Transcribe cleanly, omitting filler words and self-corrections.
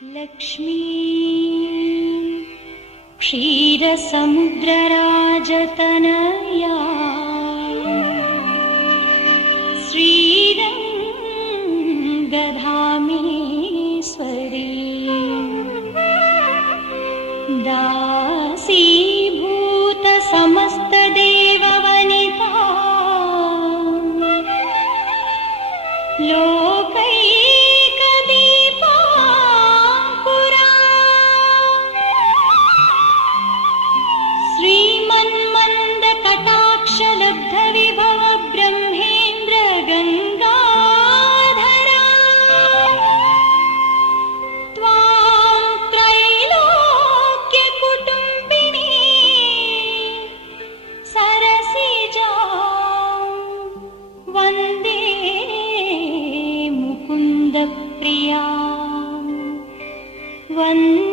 लक्ष्मी क्षीरसमुद्रराजतनया श्रीरङ्गधामेश्वरी दासीभूत समस्तदेववनिता लोकैकदीपाङ्कुरा श्रीमन्मन्दकटाक्षलब्धविभव ब्रह्मेन्द्र गङ्गाधरा त्वां त्रैलोक्यकुटुम्बिनी सरसिजां वन्दे मुकुन्द प्रिया वन्दे